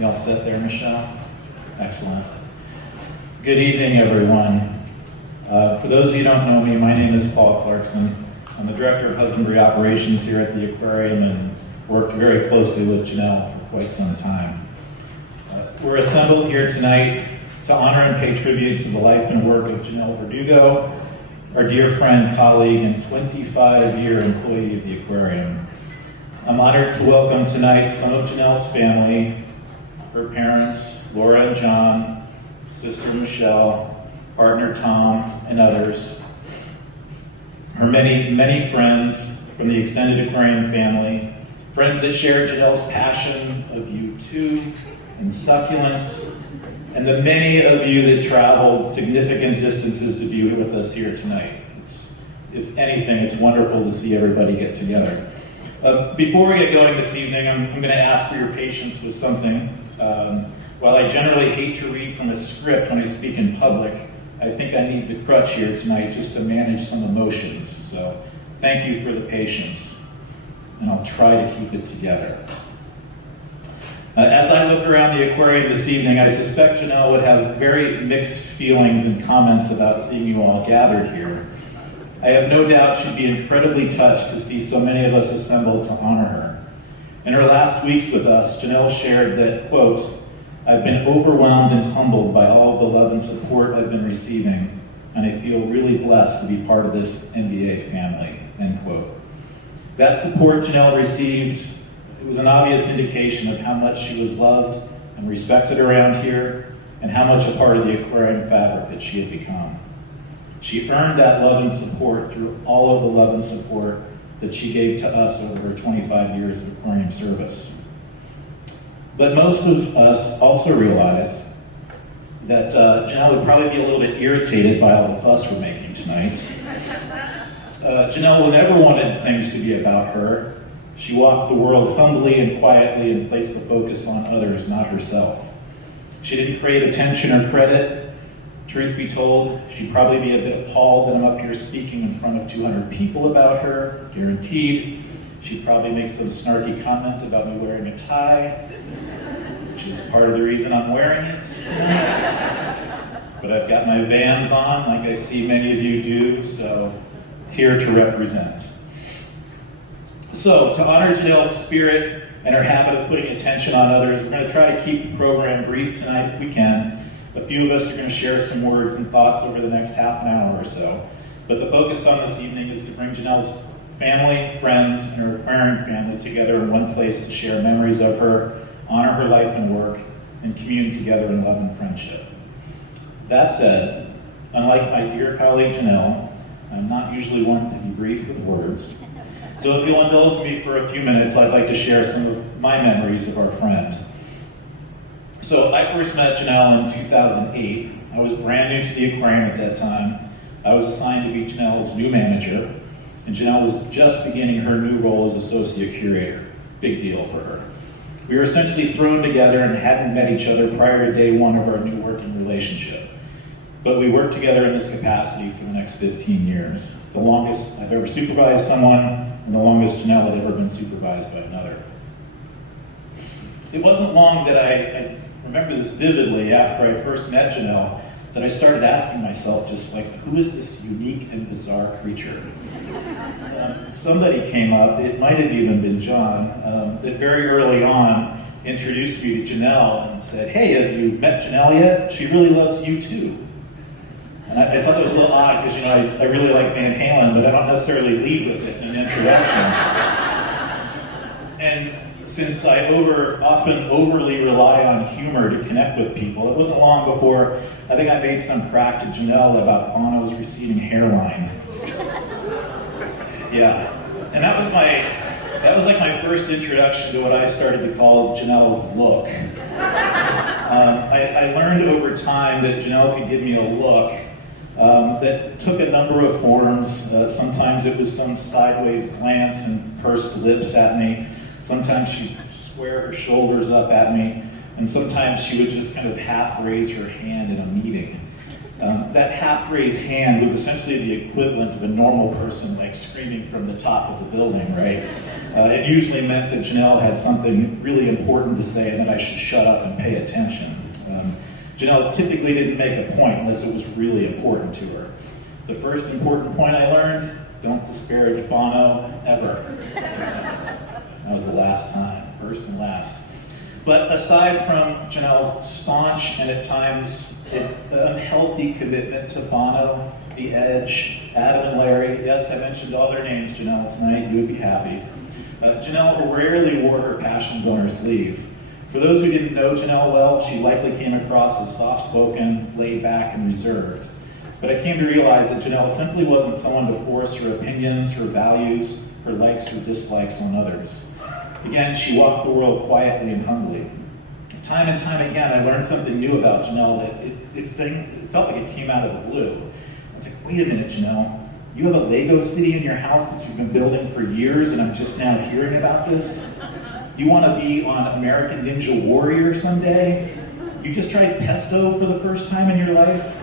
You all set there, Michelle? Excellent. Good evening, everyone. For those of you who don't know me, my name is Paul Clarkson. I'm the Director of Husbandry Operations here at the Aquarium and worked very closely with Jonelle for quite some time. We're assembled here tonight to honor and pay tribute to the life and work of Jonelle Verdugo, our dear friend, colleague, and 25-year employee of the Aquarium. I'm honored to welcome tonight some of Jonelle's family, her parents, Laura and John, sister Michelle, partner Tom, and others. Her many, many friends from the extended Aquarium family, friends that share Jonelle's passion of U2 and succulents, and the many of you that traveled significant distances to be with us here tonight. If anything, it's wonderful to see everybody get together. Before we get going this evening, I'm going to ask for your patience with something. While I generally hate to read from a script when I speak in public, I think I need the crutch here tonight just to manage some emotions. So thank you for the patience, and I'll try to keep it together. As I look around the aquarium this evening, I suspect Jonelle would have very mixed feelings and comments about seeing you all gathered here. I have no doubt she'd be incredibly touched to see so many of us assembled to honor her. In her last weeks with us, Jonelle shared that, quote, "I've been overwhelmed and humbled by all of the love and support I've been receiving, and I feel really blessed to be part of this NBA family," end quote. That support Jonelle received, it was an obvious indication of how much she was loved and respected around here, and how much a part of the aquarium fabric that she had become. She earned that love and support through all of the love and support that she gave to us over her 25 years of aquarium service. But most of us also realize that Jonelle would probably be a little bit irritated by all the fuss we're making tonight. Jonelle never wanted things to be about her. She walked the world humbly and quietly and placed the focus on others, not herself. She didn't crave attention or credit. Truth be told, she'd probably be a bit appalled that I'm up here speaking in front of 200 people about her, guaranteed. She'd probably make some snarky comment about me wearing a tie, which is part of the reason I'm wearing it tonight. But I've got my Vans on, like I see many of you do, so here to represent. So, to honor Jonelle's spirit and her habit of putting attention on others, we're going to try to keep the program brief tonight if we can. A few of us are going to share some words and thoughts over the next half an hour or so. But the focus on this evening is to bring Jonelle's family, friends, and her aquarium family together in one place to share memories of her, honor her life and work, and commune together in love and friendship. That said, unlike my dear colleague Jonelle, I'm not usually one to be brief with words. So if you'll indulge me for a few minutes, I'd like to share some of my memories of our friend. So I first met Jonelle in 2008. I was brand new to the aquarium at that time. I was assigned to be Jonelle's new manager, and Jonelle was just beginning her new role as associate curator. Big deal for her. We were essentially thrown together and hadn't met each other prior to day one of our new working relationship. But we worked together in this capacity for the next 15 years. It's the longest I've ever supervised someone, and the longest Jonelle had ever been supervised by another. It wasn't long that I remember this vividly after I first met Jonelle, that I started asking myself just like, who is this unique and bizarre creature? Somebody came up, it might have even been John, that very early on introduced me to Jonelle and said, "Hey, have you met Jonelle yet? She really loves you too." And I thought that was a little odd because, I really like Van Halen, but I don't necessarily lead with it in an introduction. And since I often overly rely on humor to connect with people, it wasn't long before I think I made some crack to Jonelle about Bono's receding hairline. Yeah, and that was like my first introduction to what I started to call Jonelle's look. I learned over time that Jonelle could give me a look that took a number of forms. Sometimes it was some sideways glance and pursed lips at me. Sometimes she'd square her shoulders up at me, and sometimes she would just kind of half raise her hand in a meeting. That half raised hand was essentially the equivalent of a normal person like screaming from the top of the building, right? It usually meant that Jonelle had something really important to say and that I should shut up and pay attention. Jonelle typically didn't make a point unless it was really important to her. The first important point I learned, don't disparage Bono ever. That was the last time, first and last. But aside from Jonelle's staunch and at times unhealthy commitment to Bono, The Edge, Adam and Larry, yes, I mentioned all their names, Jonelle, tonight, you would be happy. Jonelle rarely wore her passions on her sleeve. For those who didn't know Jonelle well, she likely came across as soft-spoken, laid-back, and reserved. But I came to realize that Jonelle simply wasn't someone to force her opinions, her values, her likes or dislikes on others. Again, she walked the world quietly and humbly. Time and time again, I learned something new about Jonelle that it felt like it came out of the blue. I was like, wait a minute, Jonelle, you have a Lego city in your house that you've been building for years and I'm just now hearing about this? You want to be on American Ninja Warrior someday? You just tried pesto for the first time in your life?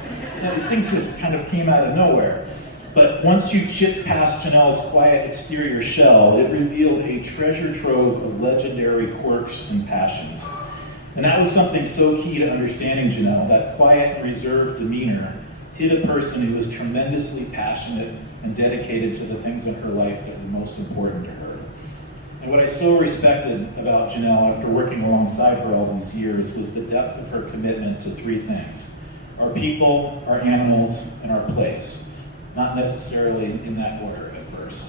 These things just kind of came out of nowhere. But once you chipped past Jonelle's quiet exterior shell, it revealed a treasure trove of legendary quirks and passions. And that was something so key to understanding Jonelle. That quiet, reserved demeanor hid a person who was tremendously passionate and dedicated to the things in her life that were most important to her. And what I so respected about Jonelle after working alongside her all these years was the depth of her commitment to three things: our people, our animals, and our place. Not necessarily in that order at first.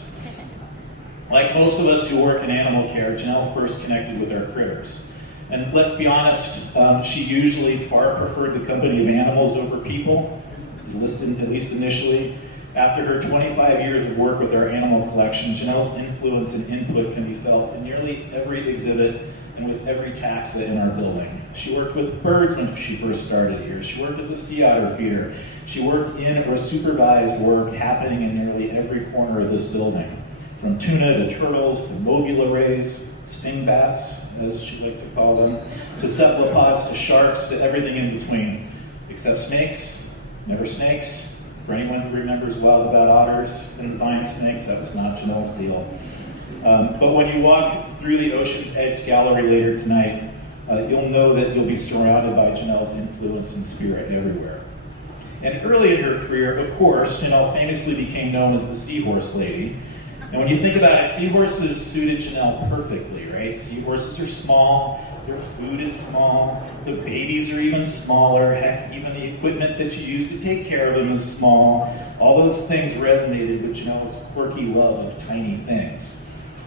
Like most of us who work in animal care, Jonelle first connected with our critters. And let's be honest, she usually far preferred the company of animals over people, at least initially. After her 25 years of work with our animal collection, Jonelle's influence and input can be felt in nearly every exhibit and with every taxa in our building. She worked with birds when she first started here. She worked as a sea otter feeder. She worked in or supervised work happening in nearly every corner of this building, from tuna to turtles to mobula rays, stingbats, as she liked to call them, to cephalopods to sharks to everything in between, except snakes, never snakes. For anyone who remembers Wild About Otters and Vine Snakes, that was not Jonelle's deal. But when you walk through the Ocean's Edge Gallery later tonight, you'll know that you'll be surrounded by Jonelle's influence and spirit everywhere. And early in her career, of course, Jonelle famously became known as the Seahorse Lady. And when you think about it, seahorses suited Jonelle perfectly, right? Seahorses are small, their food is small, the babies are even smaller, heck, even the equipment that you use to take care of them is small. All those things resonated with Jonelle's quirky love of tiny things.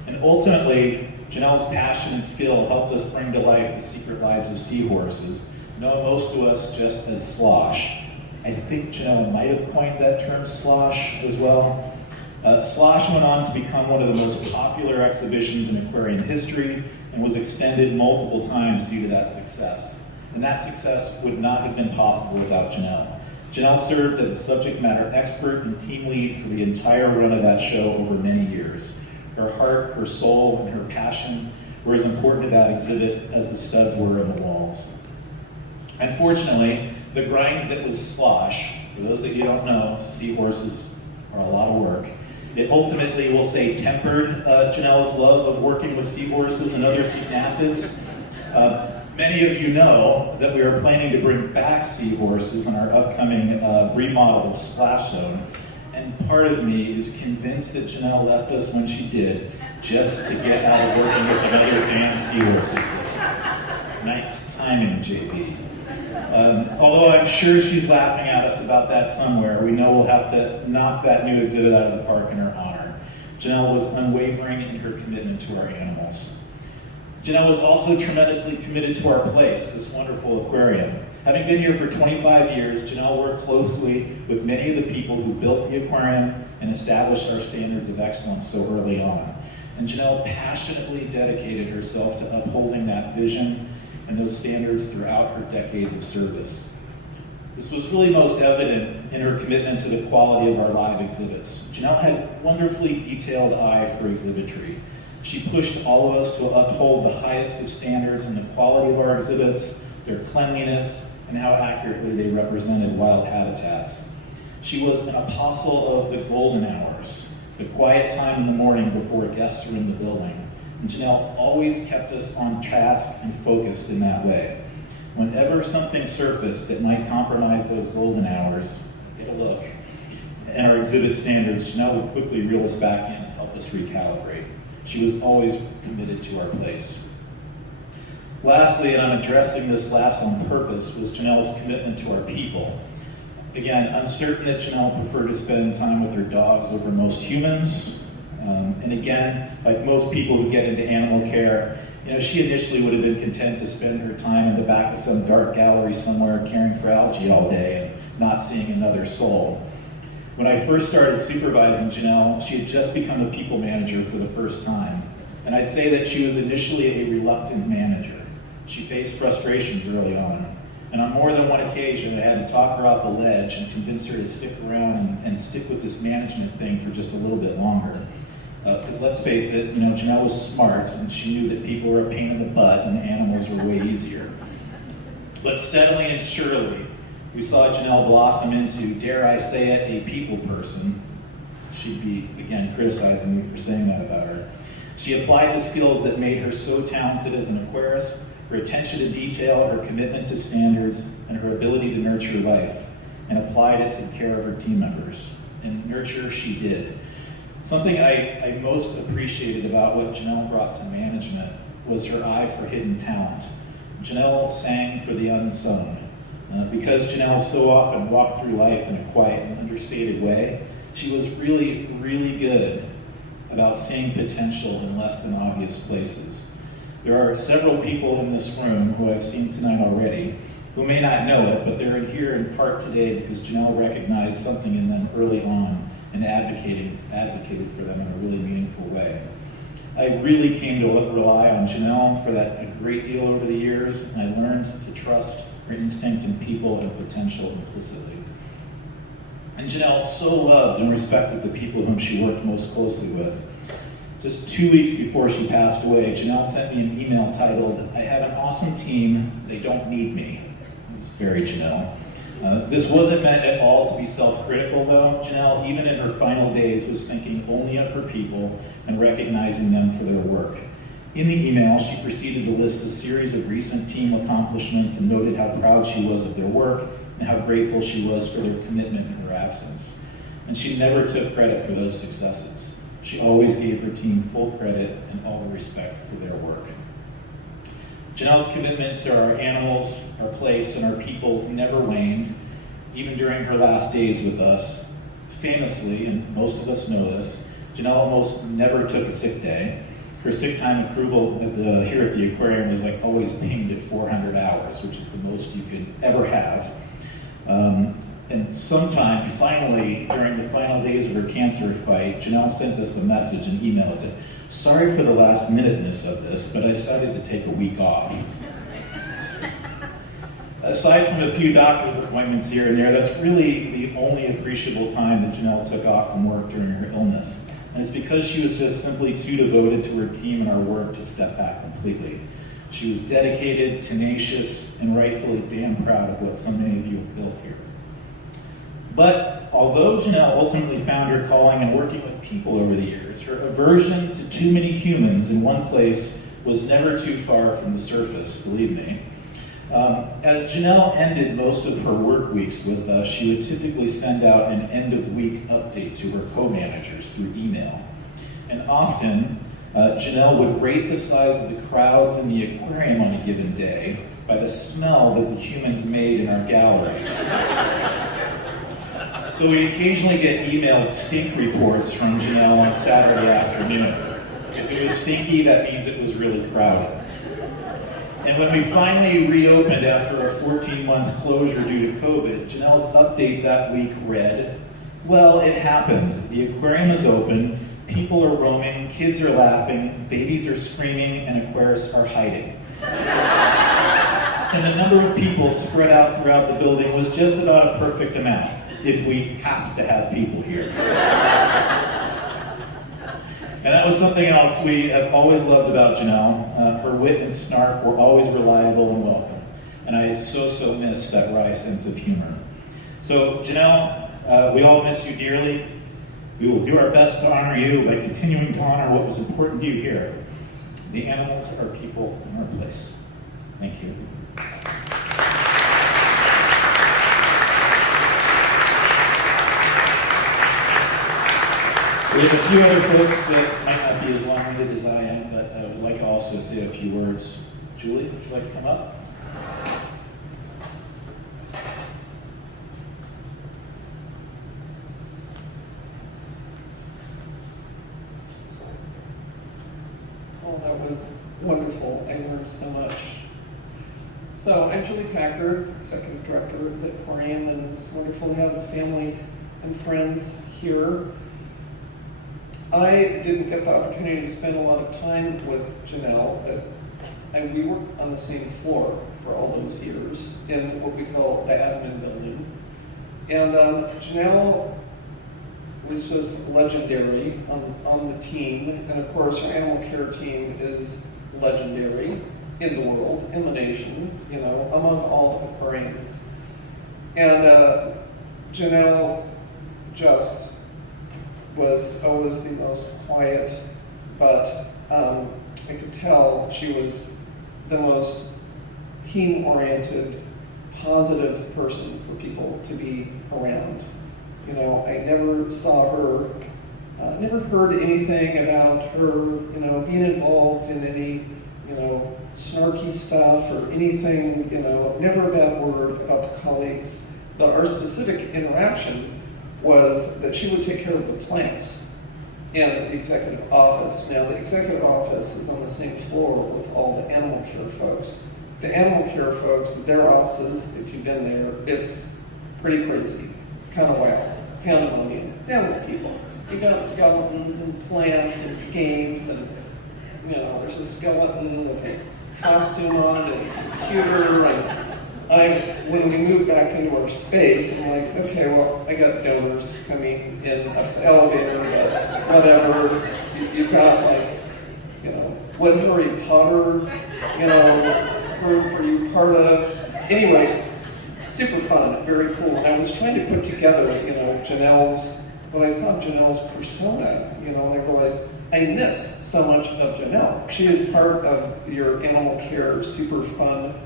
And ultimately, Jonelle's passion and skill helped us bring to life the secret lives of seahorses, known most to us just as slosh. I think Jonelle might have coined that term slosh as well. Slosh went on to become one of the most popular exhibitions in aquarium history and was extended multiple times due to that success. And that success would not have been possible without Jonelle. Jonelle served as a subject matter expert and team lead for the entire run of that show over many years. Her heart, her soul, and her passion were as important to that exhibit as the studs were in the walls. Unfortunately, the grind that was slosh, for those that you don't know, seahorses are a lot of work. It ultimately, we'll say, tempered Jonelle's love of working with seahorses and other sea nymphs. Many of you know that we are planning to bring back seahorses in our upcoming remodel of Splash Zone. And part of me is convinced that Jonelle left us when she did, just to get out of working with another damn seahorses. Nice timing, JP. Although I'm sure she's laughing at us about that somewhere, we know we'll have to knock that new exhibit out of the park in her honor. Jonelle was unwavering in her commitment to our animals. Jonelle was also tremendously committed to our place, this wonderful aquarium. Having been here for 25 years, Jonelle worked closely with many of the people who built the aquarium and established our standards of excellence so early on. And Jonelle passionately dedicated herself to upholding that vision and those standards throughout her decades of service. This was really most evident in her commitment to the quality of our live exhibits. Jonelle had a wonderfully detailed eye for exhibitry. She pushed all of us to uphold the highest of standards in the quality of our exhibits, their cleanliness, and how accurately they represented wild habitats. She was an apostle of the golden hours, the quiet time in the morning before guests are in the building. And Jonelle always kept us on task and focused in that way. Whenever something surfaced that might compromise those golden hours, get a look, and our exhibit standards, Jonelle would quickly reel us back in and help us recalibrate. She was always committed to our place. Lastly, and I'm addressing this last on purpose, was Jonelle's commitment to our people. Again, I'm certain that Jonelle preferred to spend time with her dogs over most humans. And again, like most people who get into animal care, she initially would have been content to spend her time in the back of some dark gallery somewhere caring for algae all day and not seeing another soul. When I first started supervising Jonelle, she had just become a people manager for the first time. And I'd say that she was initially a reluctant manager. She faced frustrations early on. And on more than one occasion, I had to talk her off a ledge and convince her to stick around and stick with this management thing for just a little bit longer. Because let's face it, Jonelle was smart, and she knew that people were a pain in the butt and animals were way easier. But steadily and surely, we saw Jonelle blossom into, dare I say it, a people person. She'd be, again, criticizing me for saying that about her. She applied the skills that made her so talented as an aquarist, her attention to detail, her commitment to standards, and her ability to nurture life, and applied it to the care of her team members. And nurture she did. Something I most appreciated about what Jonelle brought to management was her eye for hidden talent. Jonelle sang for the unsung. Because Jonelle so often walked through life in a quiet and understated way, she was really, really good about seeing potential in less than obvious places. There are several people in this room who I've seen tonight already who may not know it, but they're here in part today because Jonelle recognized something in them early on and advocated for them in a really meaningful way. I really came to rely on Jonelle for that a great deal over the years, and I learned to trust her instinct in people and potential implicitly. And Jonelle so loved and respected the people whom she worked most closely with. Just 2 weeks before she passed away, Jonelle sent me an email titled, "I have an awesome team, they don't need me." It was very Jonelle. This wasn't meant at all to be self-critical, though. Jonelle, even in her final days, was thinking only of her people and recognizing them for their work. In the email, she proceeded to list a series of recent team accomplishments and noted how proud she was of their work and how grateful she was for their commitment in her absence. And she never took credit for those successes. She always gave her team full credit and all the respect for their work. Jonelle's commitment to our animals, our place, and our people never waned, even during her last days with us. Famously, and most of us know this, Jonelle almost never took a sick day. Her sick time approval here at the aquarium was always pinged at 400 hours, which is the most you could ever have. And sometime, finally, during the final days of her cancer fight, Jonelle sent us a message, an email that said, "Sorry for the last-minuteness of this, but I decided to take a week off." Aside from a few doctor's appointments here and there, that's really the only appreciable time that Jonelle took off from work during her illness. And it's because she was just simply too devoted to her team and our work to step back completely. She was dedicated, tenacious, and rightfully damn proud of what so many of you have built here. But although Jonelle ultimately found her calling in working with people over the years, her aversion to too many humans in one place was never too far from the surface, believe me. As Jonelle ended most of her work weeks with us, she would typically send out an end-of-week update to her co-managers through email. And often, Jonelle would rate the size of the crowds in the aquarium on a given day by the smell that the humans made in our galleries. So we occasionally get emailed stink reports from Jonelle on Saturday afternoon. If it was stinky, that means it was really crowded. And when we finally reopened after our 14-month closure due to COVID, Jonelle's update that week read, "Well, it happened. The aquarium is open, people are roaming, kids are laughing, babies are screaming, and aquarists are hiding." And the number of people spread out throughout the building was just about a perfect amount, if we have to have people here. And that was something else we have always loved about Jonelle. Her wit and snark were always reliable and welcome. And I so miss that wry sense of humor. So Jonelle, we all miss you dearly. We will do our best to honor you by continuing to honor what was important to you here. The animals are people in our place. Thank you. We have a few other folks that might not be as long-winded as I am, but I would like to also say a few words. Julie, would you like to come up? Oh, that was wonderful. I learned so much. So I'm Julie Packard, Executive Director of the Aquarium, and it's wonderful to have the family and friends here. I didn't get the opportunity to spend a lot of time with Jonelle, but we worked on the same floor for all those years in what we call the admin building. And Jonelle was just legendary on the team, and of course our animal care team is legendary in the world, in the nation, you know, among all the aquariums. And Jonelle just was always the most quiet, but I could tell she was the most team-oriented, positive person for people to be around. You know, I never saw her, never heard anything about her, you know, being involved in any, you know, snarky stuff or anything, you know, never a bad word about the colleagues. But our specific interaction was that she would take care of the plants in the executive office. Now, the executive office is on the same floor with all the animal care folks. The animal care folks, their offices, if you've been there, it's pretty crazy. It's kind of wild, pandemonium. It's animal people. You got skeletons and plants and games, and you know, there's a skeleton with a costume on and a computer. And when we moved back into our space, I'm like, okay, well, I got donors coming in up the elevator, but whatever. You've got like, you know, what Harry Potter, you know, group are you part of? Anyway, super fun, very cool. And I was trying to put together, you know, when I saw Jonelle's persona, you know, and I realized I miss so much of Jonelle. She is part of your animal care super fun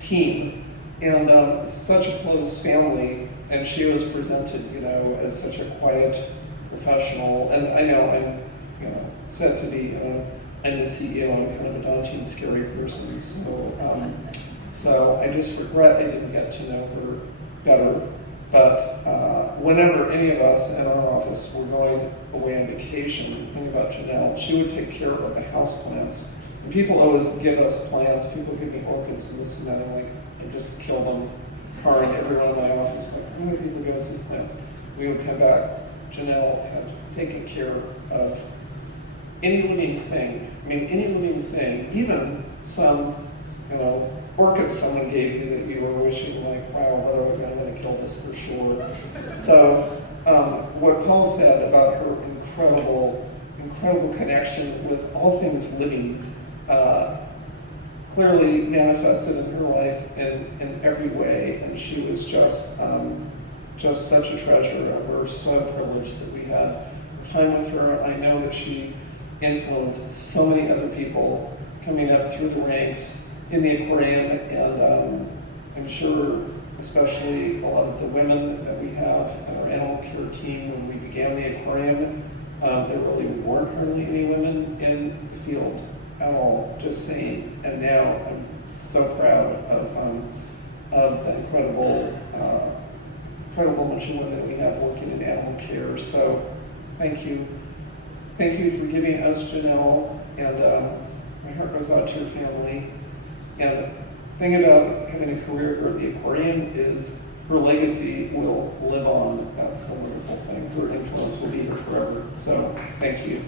team. And such a close family, and she was presented, you know, as such a quiet professional. And I know I'm, you know, said to be, I'm the CEO. I'm kind of a daunting, scary person. So I just regret I didn't get to know her better. But whenever any of us in our office were going away on vacation, think about Jonelle, she would take care of the house plants. And people always give us plants. People give me orchids and this and that. I'm like, I just kill them, carring everyone in my office. Like, how many people give us these plants? We would come back. Jonelle had taken care of any living thing. I mean, any living thing, even some, you know, orchids someone gave you that you were wishing, like, wow, what are we going to kill this for sure. So, what Paul said about her incredible connection with all things living, clearly manifested in her life in every way, and she was just such a treasure. We're so privileged that we had time with her. I know that she influenced so many other people coming up through the ranks in the aquarium, and I'm sure especially a lot of the women that we have at our animal care team when we began the aquarium, there really weren't hardly any women in the field at all, just saying. And now I'm so proud of the incredible bunch of women that we have working in animal care. So thank you. Thank you for giving us Jonelle, and my heart goes out to your family. And the thing about having a career at the aquarium is her legacy will live on. That's the wonderful thing. Her influence will be here forever. So thank you.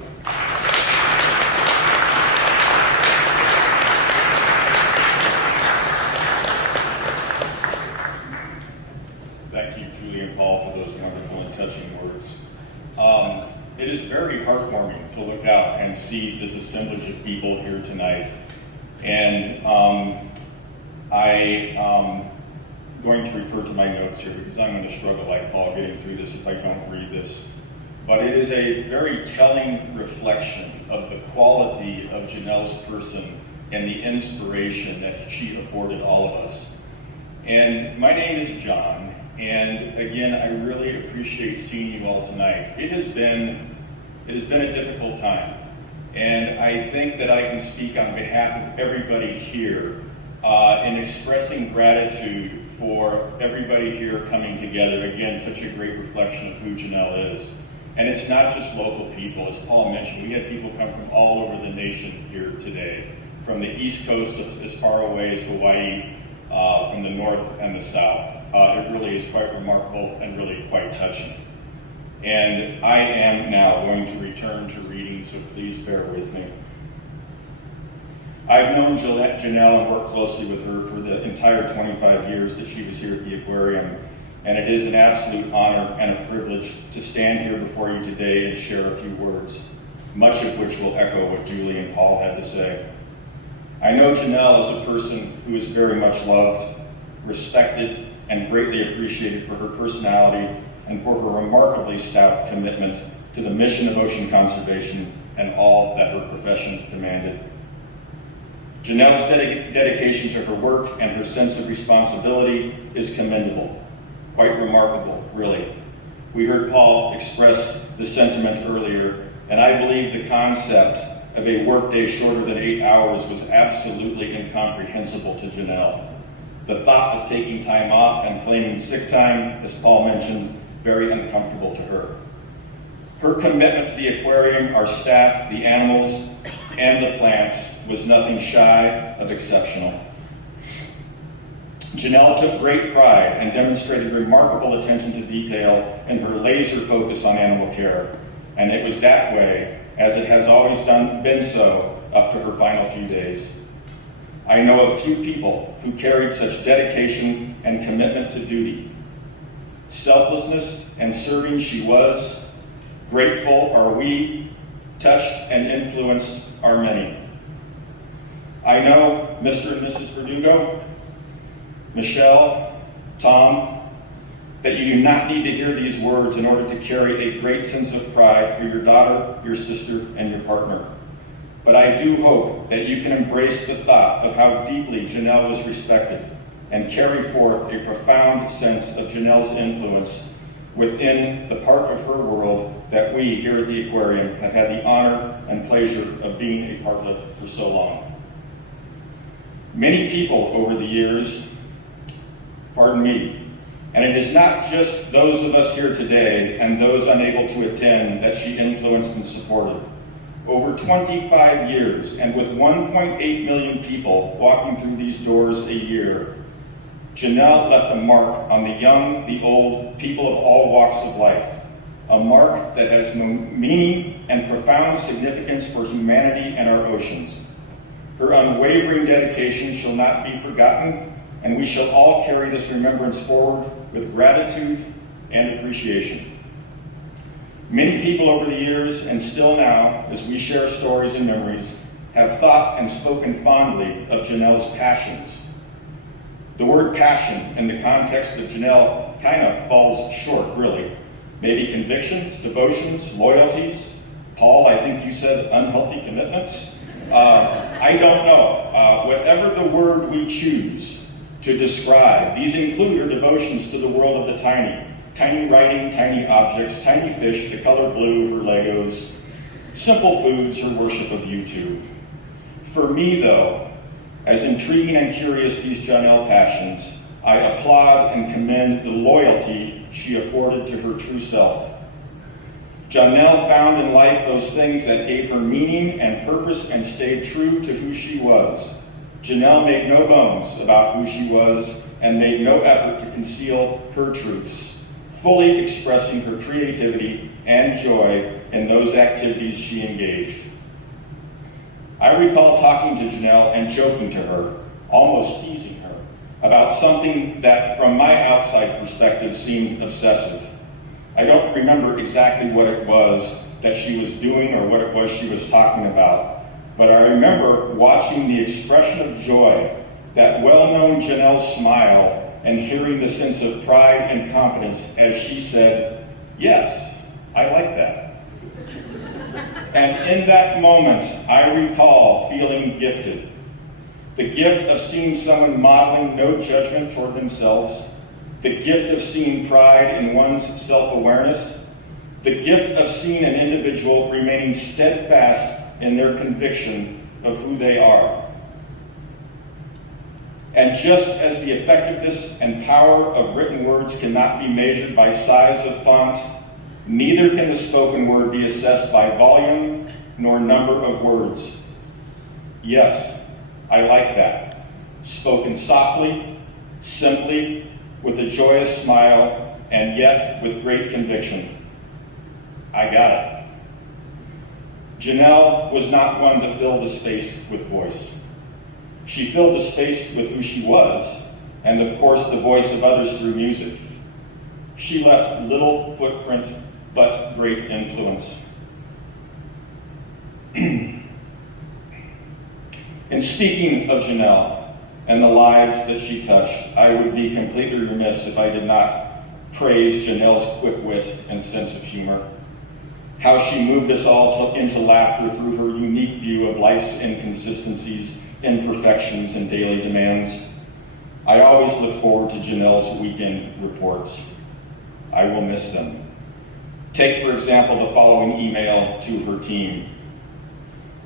Thank you, Julie and Paul, for those wonderful and touching words. It is very heartwarming to look out and see this assemblage of people here tonight. And I'm going to refer to my notes here because I'm going to struggle like Paul getting through this if I don't read this. but it is a very telling reflection of the quality of Jonelle's person and the inspiration that she afforded all of us. And my name is John, and again, I really appreciate seeing you all tonight. It has been a difficult time, and I think that I can speak on behalf of everybody here in expressing gratitude for everybody here coming together. Again, such a great reflection of who Jonelle is. And it's not just local people. As Paul mentioned, we had people come from all over the nation here today, from the East Coast as far away as Hawaii, from the north and the south. It really is quite remarkable and really quite touching. And I am now going to return to reading, so please bear with me. I've known Jonelle and worked closely with her for the entire 25 years that she was here at the Aquarium, and it is an absolute honor and a privilege to stand here before you today and share a few words, much of which will echo what Julie and Paul had to say. I know Jonelle is a person who is very much loved, respected, and greatly appreciated for her personality and for her remarkably stout commitment to the mission of ocean conservation and all that her profession demanded. Jonelle's dedication to her work and her sense of responsibility is commendable. Quite remarkable, really. We heard Paul express the sentiment earlier, and I believe the concept of a workday shorter than 8 hours was absolutely incomprehensible to Jonelle. The thought of taking time off and claiming sick time, as Paul mentioned, very uncomfortable to her. Her commitment to the aquarium, our staff, the animals, and the plants was nothing shy of exceptional. Jonelle took great pride and demonstrated remarkable attention to detail in her laser focus on animal care, and it was that way, as it has always been so up to her final few days. I know of few people who carried such dedication and commitment to duty. Selflessness and serving she was, grateful are we, touched and influenced are many. I know Mr. and Mrs. Verdugo, Michelle, Tom, that you do not need to hear these words in order to carry a great sense of pride for your daughter, your sister, and your partner. But I do hope that you can embrace the thought of how deeply Jonelle was respected and carry forth a profound sense of Jonelle's influence within the part of her world that we here at the Aquarium have had the honor and pleasure of being a part of for so long. Many people over the years, and it is not just those of us here today and those unable to attend that she influenced and supported. Over 25 years, and with 1.8 million people walking through these doors a year, Jonelle left a mark on the young, the old, people of all walks of life, a mark that has meaning and profound significance for humanity and our oceans. Her unwavering dedication shall not be forgotten, and we shall all carry this remembrance forward with gratitude and appreciation. Many people over the years, and still now, as we share stories and memories, have thought and spoken fondly of Jonelle's passions. The word passion in the context of Jonelle kind of falls short, really. Maybe convictions, devotions, loyalties. Paul, I think you said unhealthy commitments. I don't know. Whatever the word we choose to describe, these include her devotions to the world of the tiny. Tiny writing, tiny objects, tiny fish, the color blue, her Legos, simple foods, her worship of YouTube. For me, though, as intriguing and curious these Jonelle passions, I applaud and commend the loyalty she afforded to her true self. Jonelle found in life those things that gave her meaning and purpose and stayed true to who she was. Jonelle made no bones about who she was and made no effort to conceal her truths, fully expressing her creativity and joy in those activities she engaged. I recall talking to Jonelle and joking to her, almost teasing her, about something that from my outside perspective seemed obsessive. I don't remember exactly what it was that she was doing or what it was she was talking about, but I remember watching the expression of joy, that well-known Jonelle smile, and hearing the sense of pride and confidence as she said, "Yes, I like that. And in that moment, I recall feeling gifted. The gift of seeing someone modeling no judgment toward themselves, the gift of seeing pride in one's self-awareness, the gift of seeing an individual remaining steadfast in their conviction of who they are. And just as the effectiveness and power of written words cannot be measured by size of font, neither can the spoken word be assessed by volume nor number of words. Yes, I like that. Spoken softly, simply, with a joyous smile, and yet with great conviction. I got it. Jonelle was not one to fill the space with voice. She filled the space with who she was, and of course the voice of others through music. She left little footprint, but great influence. In speaking of Jonelle and the lives that she touched, I would be completely remiss if I did not praise Jonelle's quick wit and sense of humor. How she moved us all into laughter through her unique view of life's inconsistencies, imperfections, and daily demands. I always look forward to Jonelle's weekend reports. I will miss them. Take, for example, the following email to her team.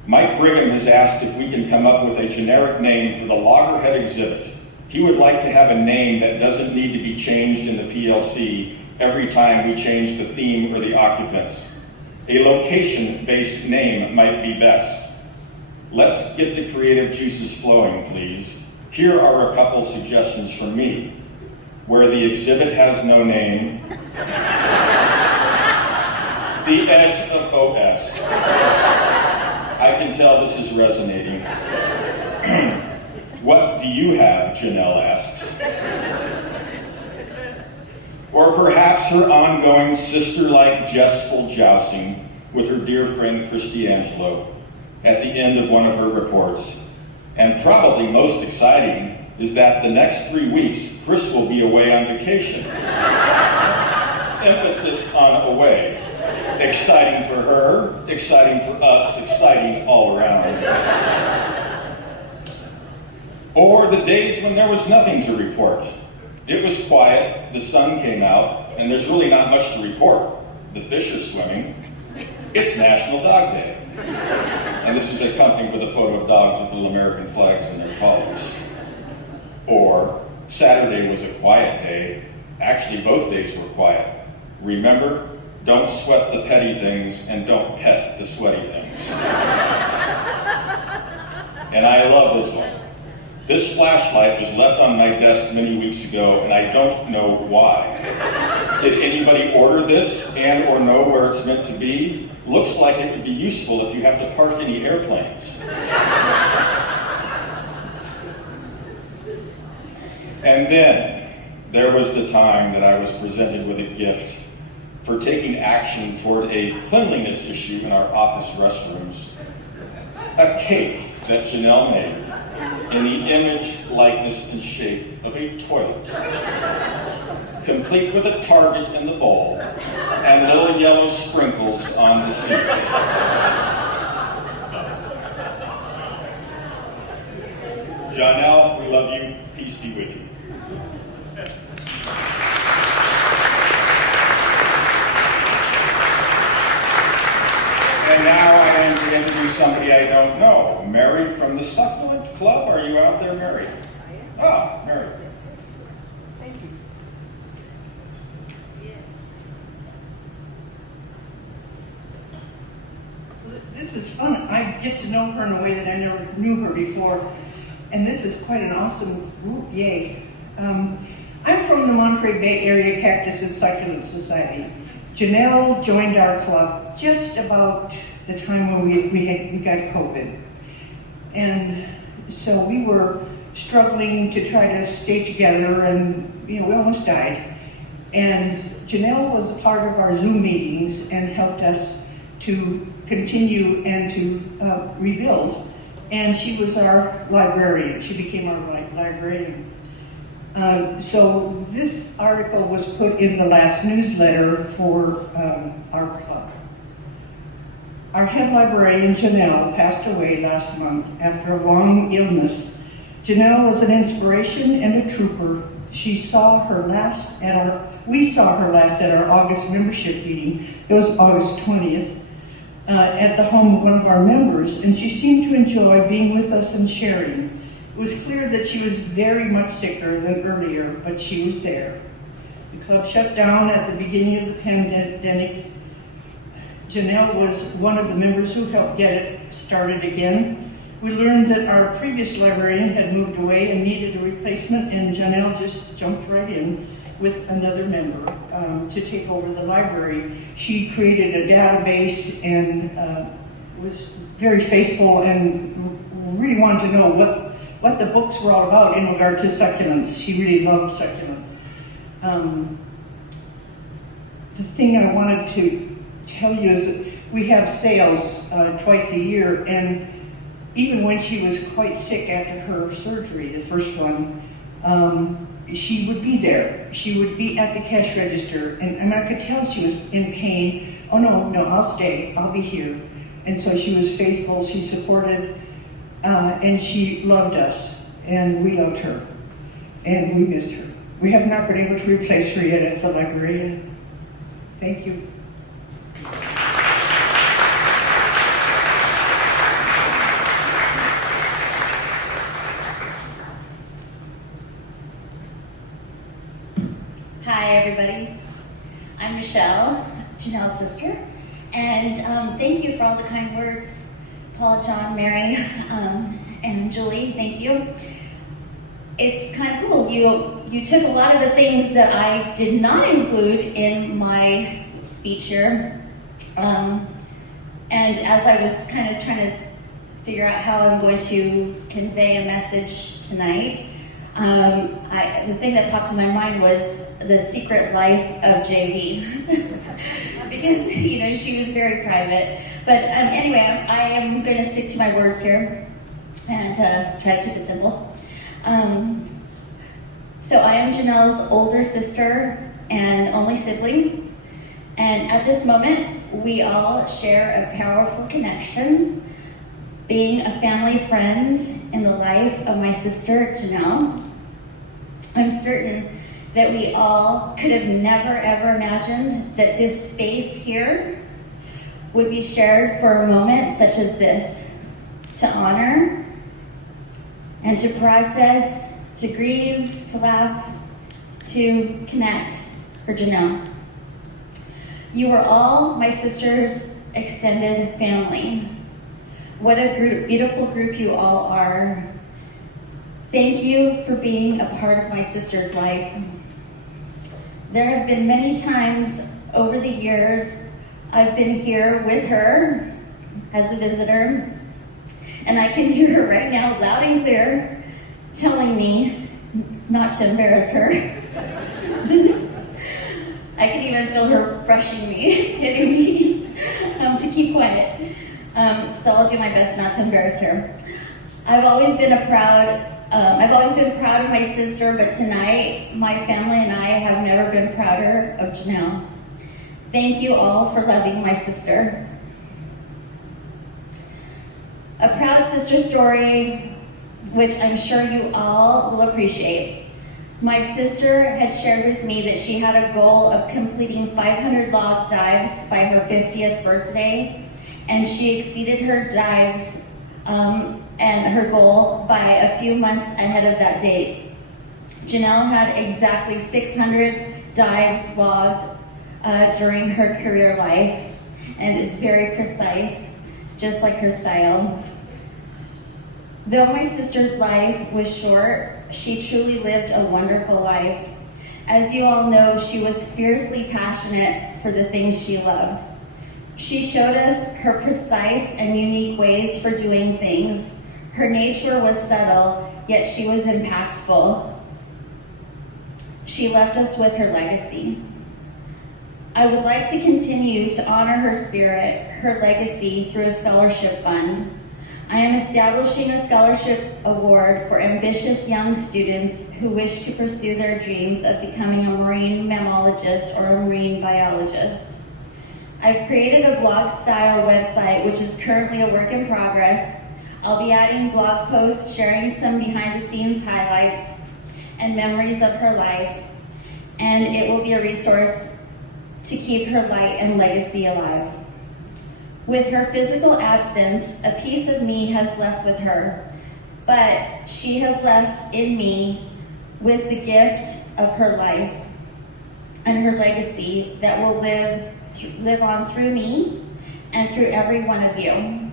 Mike Brigham has asked if we can come up with a generic name for the loggerhead exhibit. He would like to have a name that doesn't need to be changed in the PLC every time we change the theme or the occupants. A location-based name might be best. Let's get the creative juices flowing, please. Here are a couple suggestions from me. Where the exhibit has no name, the edge of OS. I can tell this is resonating. What do you have, Jonelle asks. Or perhaps her ongoing sister-like jestful jousting with her dear friend Christy Angelo at the end of one of her reports. And probably most exciting is that the next 3 weeks, Chris will be away on vacation. Emphasis on away. Exciting for her, exciting for us, exciting all around. Or the days when there was nothing to report. It was quiet, the sun came out, and there's really not much to report. The fish are swimming. It's National Dog Day. And this is accompanied with a photo of dogs with little American flags in their collars. Or Saturday was a quiet day. Actually, both days were quiet. Remember, don't sweat the petty things and don't pet the sweaty things. And I love this one. This flashlight was left on my desk many weeks ago, and I don't know why. Did anybody order this and or know where it's meant to be? Looks like it would be useful if you have to park any airplanes. And then there was the time that I was presented with a gift for taking action toward a cleanliness issue in our office restrooms. A cake that Jonelle made in the image, likeness, and shape of a toilet, complete with a target in the bowl and little yellow sprinkles on the seats. Jonelle, we love you. Peace be with you. And now I am to introduce somebody I don't know. Mary from the Succulent Club. Are you out there, Mary? I am. Ah, Mary. Thank you. This is fun. I get to know her in a way that I never knew her before. And this is quite an awesome group. Yay. I'm from the Monterey Bay Area Cactus and Succulent Society. Jonelle joined our club just about the time when we got COVID. And so we were struggling to try to stay together, and we almost died. And Jonelle was a part of our Zoom meetings and helped us to continue and to rebuild. And she was our librarian. She became our librarian. So this article was put in the last newsletter for our club. Our head librarian, Jonelle, passed away last month after a long illness. Jonelle was an inspiration and a trooper. We saw her last at our August membership meeting. It was August 20th, at the home of one of our members, and she seemed to enjoy being with us and sharing. It was clear that she was very much sicker than earlier, but she was there. The club shut down at the beginning of the pandemic. Jonelle was one of the members who helped get it started again. We learned that our previous librarian had moved away and needed a replacement, and Jonelle just jumped right in with another member to take over the library. She created a database and was very faithful and really wanted to know what the books were all about in regard to succulents. She really loved succulents. The thing I wanted to tell you is that we have sales twice a year, and even when she was quite sick after her surgery, the first one, she would be there. She would be at the cash register, and I could tell she was in pain. Oh no, I'll stay, I'll be here. And so she was faithful, she supported, and she loved us, and we loved her, and we miss her. We have not been able to replace her yet as a librarian. Thank you. Hi, everybody. I'm Michelle, Jonelle's sister, and thank you for all the kind words, Paul, John, Mary, and Julie. Thank you. It's kind of cool. You took a lot of the things that I did not include in my speech here, and as I was kind of trying to figure out how I'm going to convey a message tonight, the thing that popped in my mind was the secret life of JV, because she was very private. But anyway, I am going to stick to my words here and try to keep it simple. So I am Jonelle's older sister and only sibling, and at this moment we all share a powerful connection, being a family friend in the life of my sister Jonelle. I'm certain that we all could have never ever imagined that this space here would be shared for a moment such as this, to honor and to process, to grieve, to laugh, to connect for Jonelle. You are all my sister's extended family. What a beautiful group you all are. Thank you for being a part of my sister's life. There have been many times over the years I've been here with her as a visitor, and I can hear her right now loud and clear telling me not to embarrass her. I can even feel her brushing me, hitting me to keep quiet. So I'll do my best not to embarrass her. I've always been proud of my sister, but tonight my family and I have never been prouder of Jonelle. Thank you all for loving my sister. A proud sister story, which I'm sure you all will appreciate. My sister had shared with me that she had a goal of completing 500 log dives by her 50th birthday, and she exceeded her dives and her goal by a few months ahead of that date. Jonelle had exactly 600 dives logged during her career life, and is very precise, just like her style. Though my sister's life was short, she truly lived a wonderful life. As you all know, she was fiercely passionate for the things she loved. She showed us her precise and unique ways for doing things. Her nature was subtle, yet she was impactful. She left us with her legacy. I would like to continue to honor her spirit, her legacy through a scholarship fund. I am establishing a scholarship award for ambitious young students who wish to pursue their dreams of becoming a marine mammologist or a marine biologist. I've created a blog-style website, which is currently a work in progress. I'll be adding blog posts sharing some behind-the-scenes highlights and memories of her life, and it will be a resource to keep her light and legacy alive. With her physical absence, a piece of me has left with her, but she has left in me with the gift of her life and her legacy that will live on through me and through every one of you.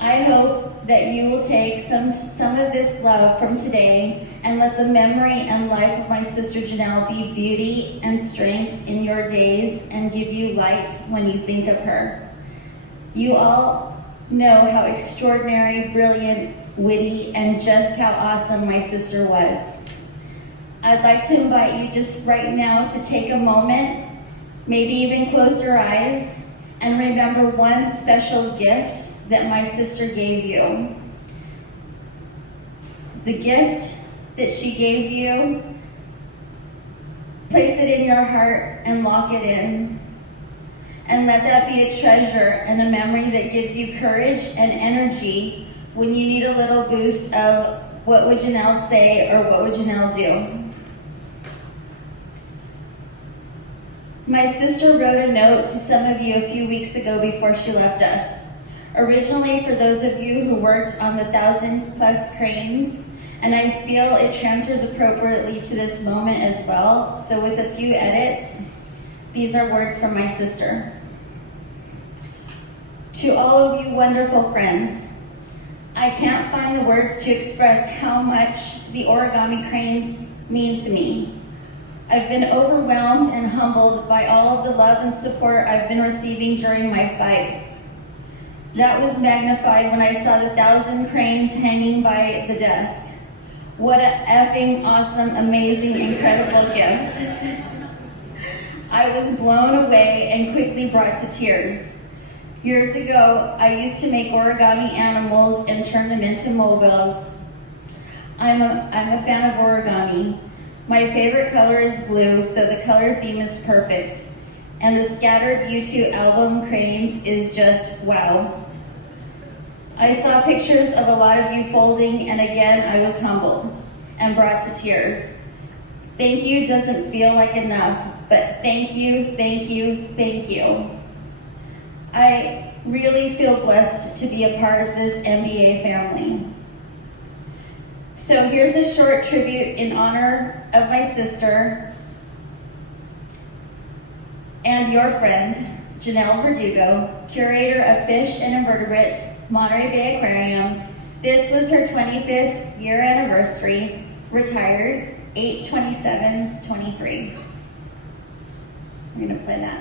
I hope that you will take some of this love from today and let the memory and life of my sister Jonelle be beauty and strength in your days and give you light when you think of her. You all know how extraordinary, brilliant, witty, and just how awesome my sister was. I'd like to invite you just right now to take a moment, maybe even close your eyes, and remember one special gift that my sister gave you. The gift that she gave you, place it in your heart and lock it in. And let that be a treasure and a memory that gives you courage and energy when you need a little boost of what would Jonelle say or what would Jonelle do. My sister wrote a note to some of you a few weeks ago before she left us. Originally for those of you who worked on the 1,000+ cranes, and I feel it transfers appropriately to this moment as well. So with a few edits, these are words from my sister. To all of you wonderful friends, I can't find the words to express how much the origami cranes mean to me. I've been overwhelmed and humbled by all of the love and support I've been receiving during my fight. That was magnified when I saw the 1,000 cranes hanging by the desk. What an effing awesome, amazing, incredible gift. I was blown away and quickly brought to tears. Years ago, I used to make origami animals and turn them into mobiles. I'm a fan of origami. My favorite color is blue, so the color theme is perfect. And the scattered U2 album cranes is just wow. I saw pictures of a lot of you folding, and again, I was humbled and brought to tears. Thank you doesn't feel like enough, but thank you, thank you, thank you. I really feel blessed to be a part of this MBA family. So here's a short tribute in honor of my sister and your friend, Jonelle Verdugo, curator of fish and invertebrates, Monterey Bay Aquarium. This was her 25th year anniversary, retired 8/27/23. We're gonna play that.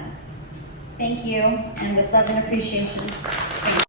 Thank you, and with love and appreciation, thank you.